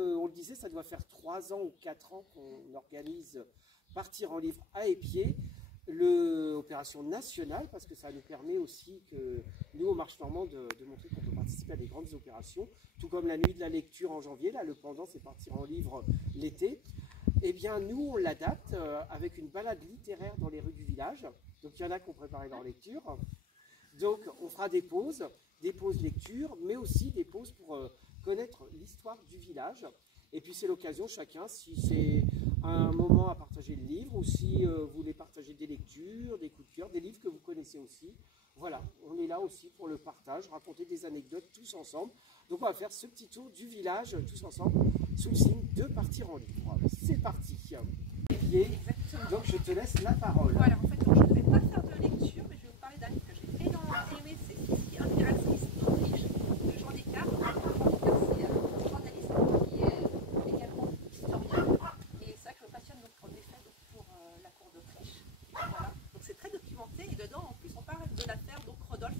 On le disait, ça doit faire 3 ans ou 4 ans qu'on organise Partir en livre à Épied, l'opération nationale, parce que ça nous permet aussi, que nous, au Marche Normand, de montrer qu'on peut participer à des grandes opérations, tout comme la nuit de la lecture en janvier. Là, le pendant, c'est Partir en livre l'été. Eh bien, nous, on l'adapte avec une balade littéraire dans les rues du village. Donc, il y en a qui ont préparé leur lecture. Donc, on fera des pauses lecture, mais aussi des pauses pour connaître l'histoire du village. Et puis, c'est l'occasion, chacun, si c'est un moment à partager le livre, ou si vous voulez partager des lectures, des coups de cœur, des livres que vous connaissez aussi. Voilà, on est là aussi pour le partage, raconter des anecdotes tous ensemble. Donc, on va faire ce petit tour du village tous ensemble, sous le signe de Partir en livre. C'est parti. Exactement. Donc, je te laisse la parole. Voilà, en fait, je ne vais pas faire de lecture, mais je vais vous parler d'un livre que j'ai énormément aimé, c'est Sissi, impératrice d'Autriche de Jean Descartes. C'est un journaliste qui est également historien, et c'est vrai que je me passionne donc en effet pour la cour d'Autriche. Voilà. Donc c'est très documenté, et dedans, en plus, on parle de l'affaire Rodolphe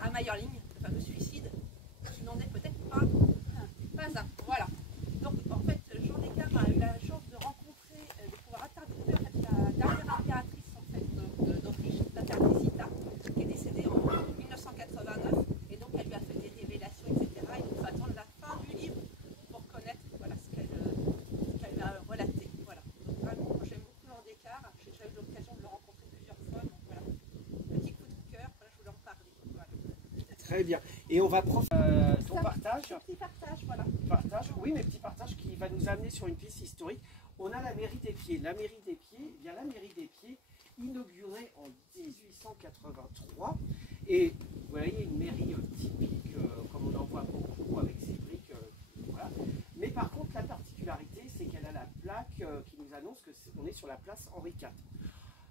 à Mayerling, le fameux suicide, qui n'en est peut-être pas un. Voilà. Donc en fait, Jean Descartes a eu la chance de rencontrer, de pouvoir interviewer en fait, la dernière impératrice en fait, d'Autriche, l'impératrice Zita, qui est décédée en 1989, et donc elle lui a fait des révélations, etc. Et il faut attendre la fin du livre pour connaître voilà, ce qu'elle lui a relaté. Voilà. Donc vraiment, j'aime beaucoup Jean Descartes, j'ai eu l'occasion de le rencontrer plusieurs fois, donc voilà. Petit coup de cœur, voilà, je voulais en parler. Voilà. Très bien. Et on va prendre ton partage. Petit partage, voilà. Oui, mais petit partage qui va nous amener sur une piste historique. On a la mairie d'Épied. La mairie d'Épied, il y a la mairie d'Épied inaugurée en 1883. Et vous voyez, une mairie typique, comme on en voit beaucoup avec ses briques. Voilà. Mais par contre, la particularité, c'est qu'elle a la plaque qui nous annonce qu'on est sur la place Henri IV.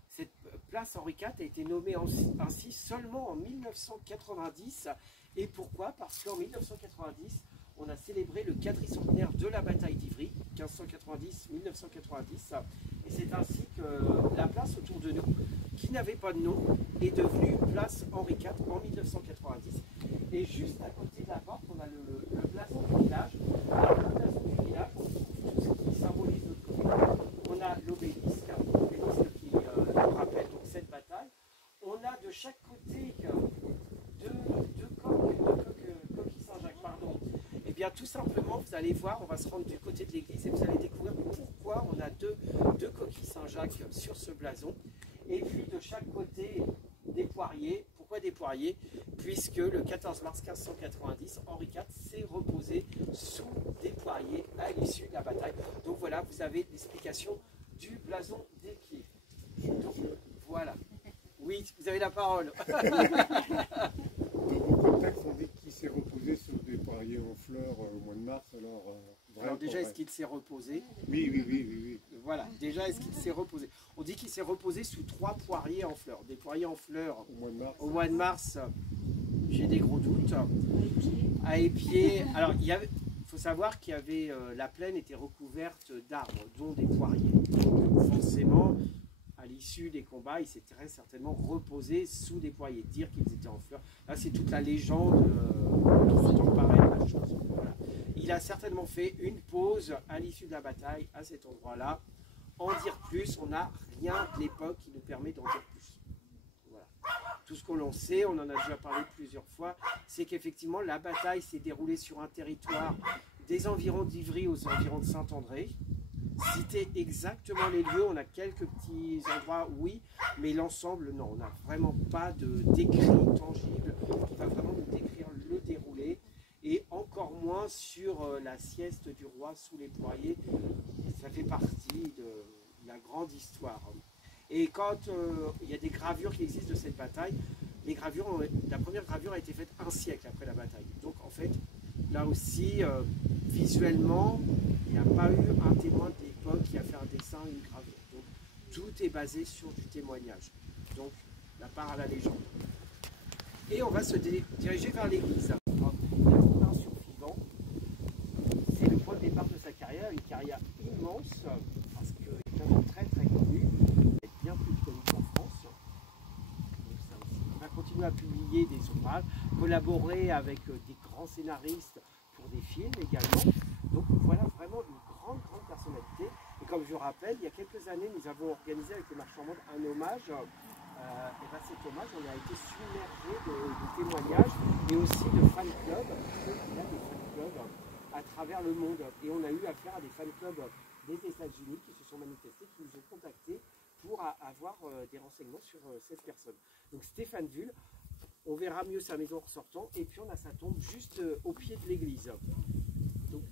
Cette place Henri IV a été nommée ainsi seulement en 1990. Et pourquoi? Parce qu'en 1990, on a célébré le quadricentenaire de la bataille d'Ivry, 1590-1990. Et c'est ainsi que la place autour de nous, qui n'avait pas de nom, est devenue place Henri IV en 1990. Et juste à côté de la porte, on a le blason du village. Alors, le blason du village, on trouve tout ce qui symbolise notre commune. On a l'obélisque qui nous rappelle donc cette bataille. On a de chaque côté deux coquilles Saint-Jacques, pardon. Et bien tout simplement, vous allez voir, on va se rendre du côté de l'église et vous allez découvrir pourquoi on a deux coquilles Saint-Jacques sur ce blason. Et puis de chaque côté, des poiriers. Pourquoi des poiriers? Puisque le 14 mars 1590, Henri IV s'est reposé sous des poiriers à l'issue de la bataille. Donc voilà, vous avez l'explication du blason d'Épied. Donc voilà. Oui, vous avez la parole. Dans vos contextes, on dit qu'il s'est reposé sur des poiriers en fleurs au mois de mars. Alors déjà, est-ce qu'il s'est reposé? Oui. Voilà, déjà, est-ce qu'il s'est reposé? On dit qu'il s'est reposé sous 3 poiriers en fleurs. Des poiriers en fleurs au mois de mars, j'ai des gros doutes. À Épied, alors il faut savoir qu'il y avait, la plaine était recouverte d'arbres, dont des poiriers. Donc forcément, à l'issue des combats, il s'est très certainement reposé sous des poiriers. Dire qu'ils étaient en fleurs, là c'est toute la légende qui en paraît la chose. Voilà. Il a certainement fait une pause à l'issue de la bataille à cet endroit-là. En dire plus, on n'a rien de l'époque qui nous permet d'en dire plus. Voilà. Tout ce qu'on en sait, on en a déjà parlé plusieurs fois, c'est qu'effectivement la bataille s'est déroulée sur un territoire des environs d'Ivry aux environs de Saint-André. Citer exactement les lieux, on a quelques petits endroits, oui, mais l'ensemble, non, on n'a vraiment pas de décrit tangible qui va vraiment nous décrire le déroulé, et encore moins sur la sieste du roi sous les poiriers. Ça fait partie de la grande histoire. Et quand il y a des gravures qui existent de cette bataille, la première gravure a été faite un siècle après la bataille. Donc en fait, là aussi, visuellement, il n'y a pas eu un témoin de l'époque qui a fait un dessin, une gravure. Donc tout est basé sur du témoignage. Donc la part à la légende. Et on va se diriger vers l'église. Un survivant, c'est le point de départ de sa carrière, une carrière immense, parce qu'il est vraiment très très connu, il est bien plus connu qu'en France. Donc ça aussi. Il va continuer à publier des ouvrages, collaborer avec des grands scénaristes pour des films également. Donc voilà, comme je rappelle, il y a quelques années, nous avons organisé avec les Marchands Mondes un hommage. Et ben cet hommage, on a été submergé de témoignages et aussi de fan clubs, parce qu'il y a des fan clubs à travers le monde. Et on a eu affaire à des fan clubs des États-Unis qui se sont manifestés, qui nous ont contactés pour avoir des renseignements sur cette personne. Donc Stéphane Vull, on verra mieux sa maison en ressortant, et puis on a sa tombe juste au pied de l'église. Donc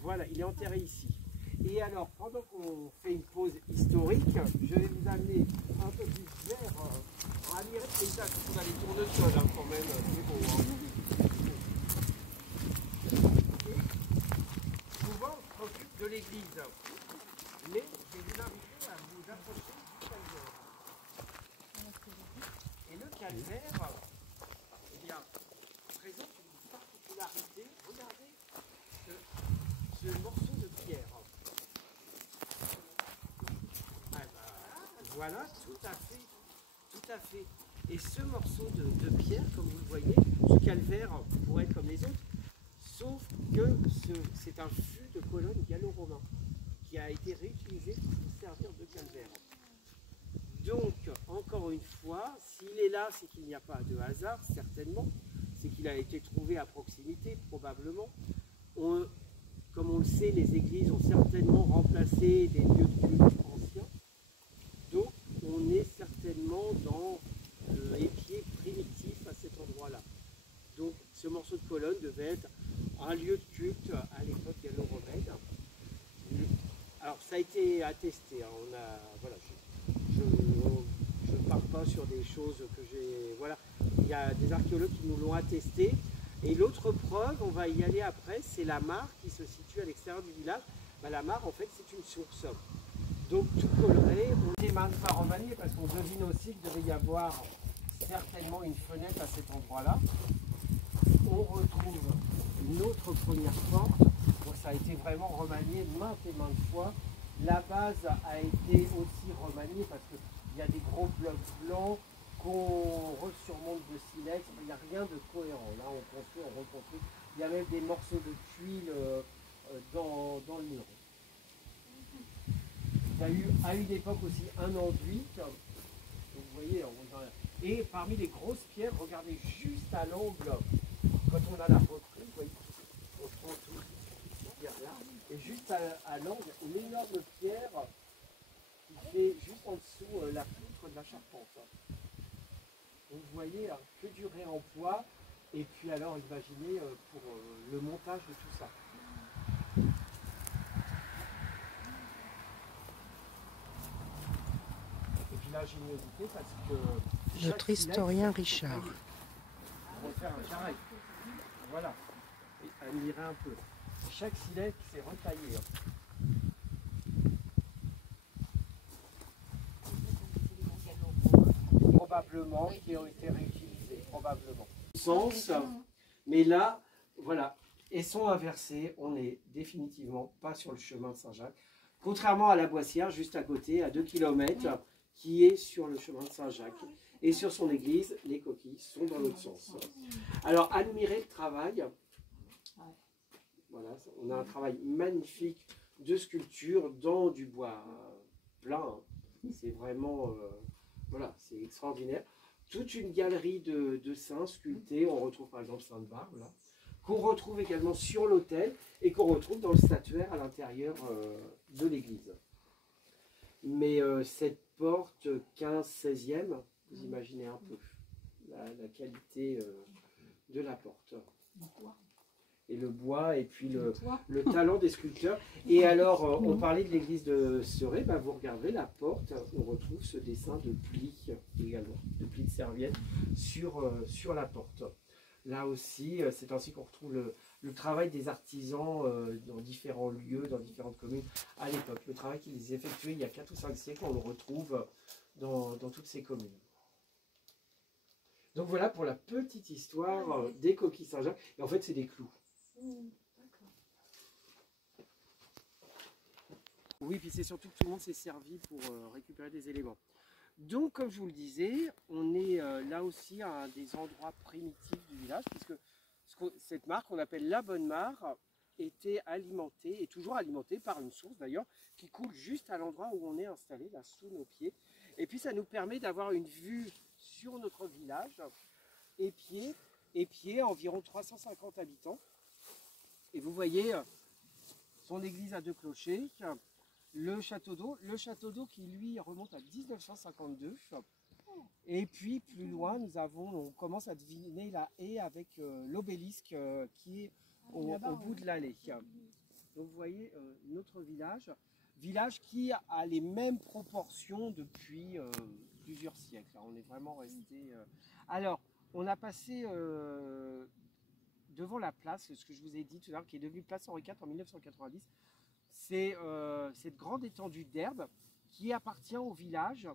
voilà, il est enterré ici. Et alors, pendant qu'on fait une pause historique, je vais vous amener un peu plus vers admirer le paysage, parce qu'on a les tournesols hein, quand même, c'est beau. Hein. Souvent, on se préoccupe de l'église, mais je vais vous inviter à vous approcher du calvaire. Et le calvaire, eh bien, présente une particularité. Regardez ce morceau de pierre. Voilà, tout à fait, tout à fait. Et ce morceau de pierre, comme vous le voyez, ce calvaire pourrait être comme les autres, sauf que c'est un fût de colonne gallo-romain qui a été réutilisé pour servir de calvaire. Donc, encore une fois, s'il est là, c'est qu'il n'y a pas de hasard, certainement. C'est qu'il a été trouvé à proximité, probablement. Comme on le sait, les églises ont certainement remplacé des lieux de culte anciens. Donc, on est certainement dans l'épier primitif à cet endroit-là. Donc, ce morceau de colonne devait être un lieu de culte à l'époque gallo-romaine. Alors, ça a été attesté. Hein. Voilà, je ne pars pas sur des choses que j'ai... Voilà, il y a des archéologues qui nous l'ont attesté. Et l'autre preuve, on va y aller après, c'est la mare qui se situe à l'extérieur du village. Ben, la mare, en fait, c'est une source. Donc tout collerait, on est maintes fois remanié parce qu'on devine aussi qu'il devait y avoir certainement une fenêtre à cet endroit-là. On retrouve une autre première porte. Bon, ça a été vraiment remanié maintes et maintes fois. La base a été aussi remaniée parce qu'il y a des gros blocs blancs qu'on resurmonte de silex. Il n'y a rien de cohérent. Là, on construit, on reconstruit. Il y a même des morceaux de tuiles dans le mur. Il y a eu à une époque aussi un enduit. Donc vous voyez, et parmi les grosses pierres, regardez juste à l'angle, quand on a la poterie, vous voyez, on prend tout, cette pierre-là, et juste à l'angle, une énorme pierre qui fait juste en dessous la poutre de la charpente. Donc vous voyez, que du réemploi, et puis alors imaginez pour le montage de tout ça. L'ingéniosité parce que notre historien Richard. On va faire un carré. Voilà. Et admirer un peu. Chaque silex c'est retaillé. Probablement qui ont été réutilisés. Probablement. Sens. Mais là, voilà. Et sont inversés. On n'est définitivement pas sur le chemin de Saint-Jacques. Contrairement à la Boissière, juste à côté, à 2 km. Qui est sur le chemin de Saint-Jacques. Et sur son église, les coquilles sont dans l'autre sens. Alors, admirez le travail. Voilà, on a un travail magnifique de sculpture dans du bois plein. C'est vraiment, voilà, c'est extraordinaire. Toute une galerie de saints sculptés. On retrouve par exemple Sainte-Barbe, là, qu'on retrouve également sur l'autel et qu'on retrouve dans le statuaire à l'intérieur de l'église. Mais cette porte 15-16e, vous imaginez un peu la qualité de la porte. Et le bois, et puis le talent des sculpteurs. Et alors, on parlait de l'église de Seré, ben vous regardez la porte, on retrouve ce dessin de plis également, de plis de serviette sur la porte. Là aussi, c'est ainsi qu'on retrouve le travail des artisans dans différents lieux, dans différentes communes à l'époque. Le travail qu'ils effectuaient il y a 4 ou 5 siècles, on le retrouve dans toutes ces communes. Donc voilà pour la petite histoire des coquilles Saint-Jacques. Et en fait, c'est des clous. Oui, puis c'est surtout que tout le monde s'est servi pour récupérer des éléments. Donc, comme je vous le disais, on est là aussi à un des endroits primitifs du village, puisque cette mare qu'on appelle la Bonne Mare était alimenté, et toujours alimenté par une source d'ailleurs, qui coule juste à l'endroit où on est installé, là sous nos pieds. Et puis ça nous permet d'avoir une vue sur notre village, Épied, environ 350 habitants. Et vous voyez son église à 2 clochers, le château d'eau qui lui remonte à 1952. Et puis plus loin, on commence à deviner la haie avec l'obélisque qui est au bout de l'allée. Donc vous voyez notre village qui a les mêmes proportions depuis plusieurs siècles. On est vraiment resté. Alors, on a passé devant la place, ce que je vous ai dit tout à l'heure, qui est devenue place Henri IV en 1990. C'est cette grande étendue d'herbe qui appartient au village.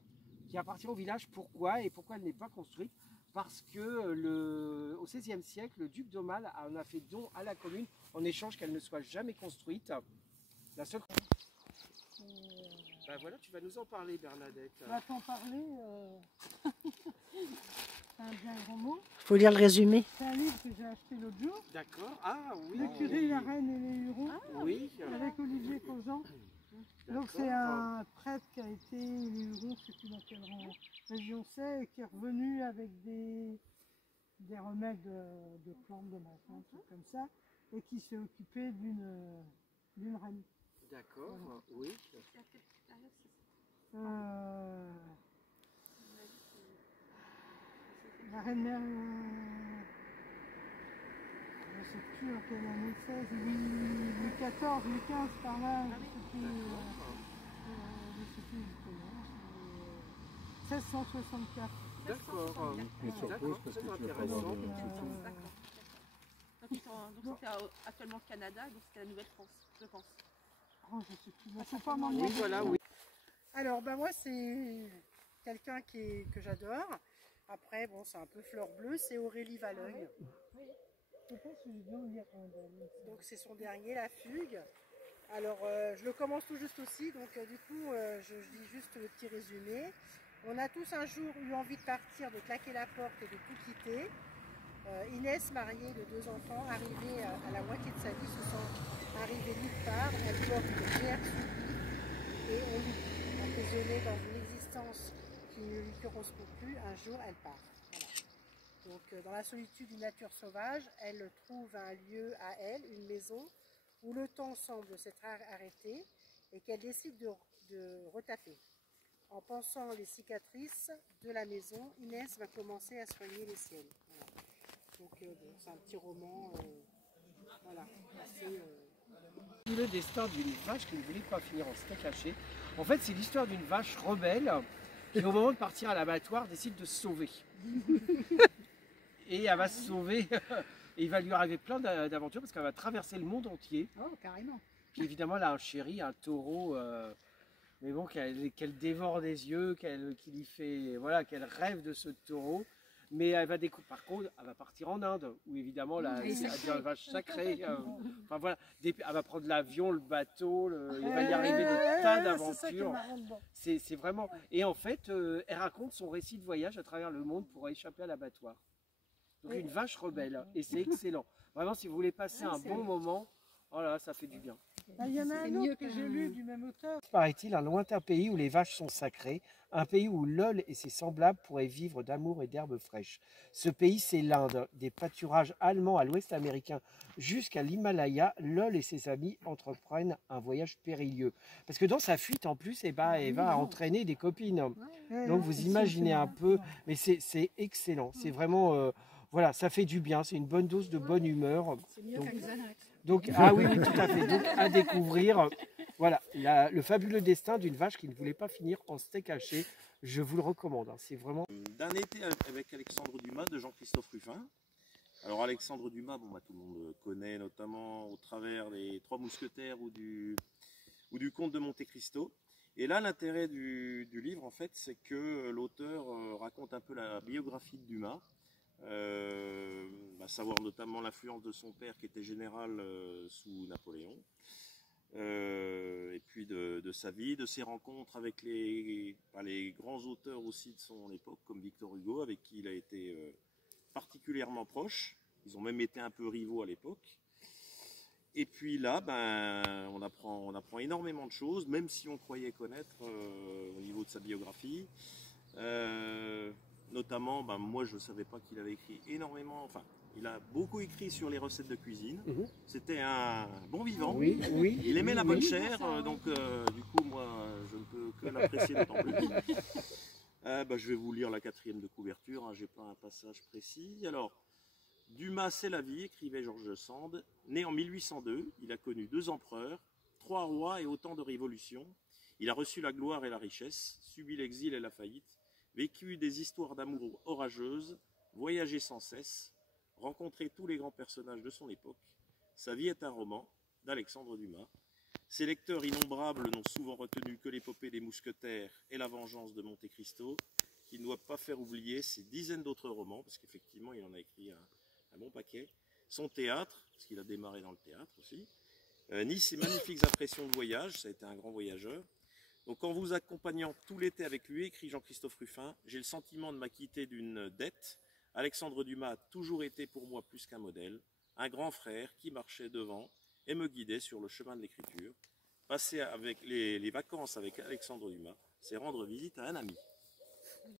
Pourquoi elle n'est pas construite? Parce que au XVIe siècle, le duc d'Aumale en a fait don à la commune en échange qu'elle ne soit jamais construite. La seule... Ben voilà, tu vas nous en parler, Bernadette. Tu vas t'en parler. C'est un bien grand mot. Faut lire le résumé. C'est un livre que j'ai acheté l'autre jour. D'accord. Ah oui. Le curé, la reine et les Hurons. Oui. Avec Olivier Causan. Donc c'est un prêtre qui a été, les Hurons, je ne sais plus dans quelle région c'est, et qui est revenu avec des remèdes de plantes, de machin, trucs comme ça, et qui s'est occupé d'une reine. D'accord, voilà. Oui. La reine mère, je ne sais plus en quelle année c'est, Louis XIV, Louis XV par là, je ne sais plus justement, 1664. D'accord. D'accord, parce que tu vas pas avoir de... Donc c'est actuellement le Canada, donc c'était la Nouvelle-France, je pense. Oh, je sais plus, faut pas m'en Oui, dire. voilà, oui. Alors, ben moi, c'est quelqu'un que j'adore. Après, bon, c'est un peu fleur bleue, c'est Aurélie Valeuil. Donc, c'est son dernier, La Fugue. Alors, je le commence tout juste aussi, donc du coup, je lis juste le petit résumé. On a tous un jour eu envie de partir, de claquer la porte et de tout quitter. Inès, mariée de 2 enfants, arrivée à la moitié de sa vie, se sent arrivée nulle part. Elle porte une guerre subie et on l'oublie. Emprisonnée dans une existence qui ne lui correspond plus, un jour elle part. Voilà. Donc dans la solitude d'une nature sauvage, elle trouve un lieu à elle, une maison, où le temps semble s'être arrêté et qu'elle décide de retaper. En pensant les cicatrices de la maison, Inès va commencer à soigner les siennes. Voilà. Donc bon, c'est un petit roman voilà, assez... Le destin d'une vache qui ne voulait pas finir en steak haché. En fait, c'est l'histoire d'une vache rebelle qui, au moment de partir à l'abattoir, décide de se sauver. Et elle va se sauver. Et il va lui arriver plein d'aventures parce qu'elle va traverser le monde entier. Oh, carrément. Puis évidemment, elle a un chéri, un taureau, mais bon, qu'elle dévore des yeux, qu'il y fait, voilà, qu'elle rêve de ce taureau. Mais elle va découvrir, par contre, elle va partir en Inde, où évidemment, c'est une vache sacrée. Enfin voilà, elle va prendre l'avion, le bateau, il va y arriver des tas d'aventures. C'est vraiment. Et en fait, elle raconte son récit de voyage à travers le monde pour échapper à l'abattoir. Donc une vache rebelle, et c'est excellent. Vraiment, si vous voulez passer un bon moment, oh là, ça fait du bien. Il y en a un autre que j'ai lu du même auteur. Paraît-il, un lointain pays où les vaches sont sacrées, un pays où Lol et ses semblables pourraient vivre d'amour et d'herbes fraîches. Ce pays, c'est l'Inde. Des pâturages allemands à l'ouest américain jusqu'à l'Himalaya, Lol et ses amis entreprennent un voyage périlleux. Parce que dans sa fuite, en plus, elle va entraîner des copines. Donc vous imaginez un peu, mais c'est excellent. C'est vraiment... voilà, ça fait du bien, c'est une bonne dose de bonne humeur. C'est mieux qu'un Xanax. Donc, ah oui, tout à fait. Donc, à découvrir, voilà, le fabuleux destin d'une vache qui ne voulait pas finir en steak haché. Je vous le recommande. C'est vraiment. D'un été avec Alexandre Dumas de Jean-Christophe Ruffin. Alors, Alexandre Dumas, bon, tout le monde connaît notamment au travers des Trois Mousquetaires ou du Comte de Monte Cristo. Et là, l'intérêt du livre, en fait, c'est que l'auteur raconte un peu la biographie de Dumas. À savoir notamment l'influence de son père qui était général sous Napoléon, et puis de sa vie, de ses rencontres avec les grands auteurs aussi de son époque comme Victor Hugo, avec qui il a été particulièrement proche. Ils ont même été un peu rivaux à l'époque. Et puis là, ben, on apprend énormément de choses, même si on croyait connaître au niveau de sa biographie. Notamment, ben, moi je ne savais pas qu'il avait écrit énormément, enfin, il a beaucoup écrit sur les recettes de cuisine. C'était un bon vivant. Oui, oui. Il aimait la bonne chair, donc du coup, moi, je ne peux que l'apprécier d'autant plus. Je vais vous lire la 4e de couverture, hein, j'ai pas un passage précis. Alors, Dumas, c'est la vie, écrivait George Sand. Né en 1802, il a connu 2 empereurs, 3 rois et autant de révolutions. Il a reçu la gloire et la richesse, subi l'exil et la faillite, vécu des histoires d'amour orageuses, voyagé sans cesse, rencontré tous les grands personnages de son époque. Sa vie est un roman d'Alexandre Dumas. Ses lecteurs innombrables n'ont souvent retenu que l'épopée des mousquetaires et la vengeance de Monte Cristo, qui ne doit pas faire oublier ses dizaines d'autres romans, parce qu'effectivement il en a écrit un bon paquet, son théâtre, parce qu'il a démarré dans le théâtre aussi, ni ses magnifiques impressions de voyage, ça a été un grand voyageur. Donc en vous accompagnant tout l'été avec lui, écrit Jean-Christophe Ruffin, j'ai le sentiment de m'acquitter d'une dette. Alexandre Dumas a toujours été pour moi plus qu'un modèle, un grand frère qui marchait devant et me guidait sur le chemin de l'écriture. Passer avec les vacances avec Alexandre Dumas, c'est rendre visite à un ami.